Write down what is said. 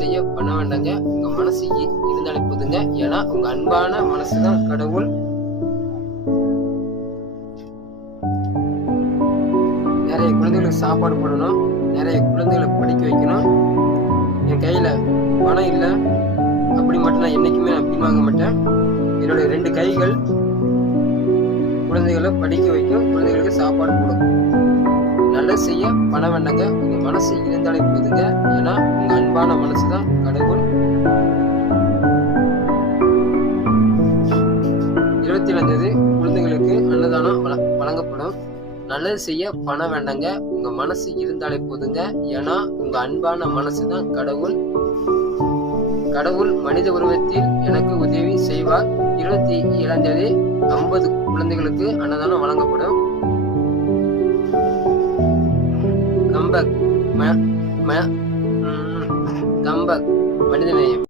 செய்ய பண்ண வேண்டாங்க. உங்க மனசு இருந்தாலே போதுங்க. ஏன்னா உங்க அன்பான மனசுதான் கடவுள். நிறைய குழந்தைகளுக்கு சாப்பாடு போடணும், நிறைய குழந்தைகளை படிக்க வைக்கணும். என் கையில பணம் இல்லை அப்படி மட்டும் நான் என்னைக்குமே நான் பின்வாங்க மாட்டேன். என்னுடைய 2 கைகள் குழந்தைகளை படிக்க வைக்கும், குழந்தைகளுக்கு சாப்பாடு போடும். நல்லது செய்ய பண்ண வேண்டாங்க. உங்க மனசு இருந்தாலே போதுங்க. ஏன்னா உங்க அன்பான மனசுதான் கடவுள். 27 குழந்தைகளுக்கு அன்னதானம் வழங்கப்படும். நல்லது செய்ய பண்ண வேண்டாங்க. உங்க மனசு இருந்தாலே போதுங்க. ஏன்னா உங்க அன்பான மனசுதான் கடவுள். கடவுள் மனித உருவத்தில் எனக்கு உதவி செய்வார். 27 50 குழந்தைகளுக்கு அன்னதானம் வழங்கப்படும். கம்பக் மனிதநேயம்.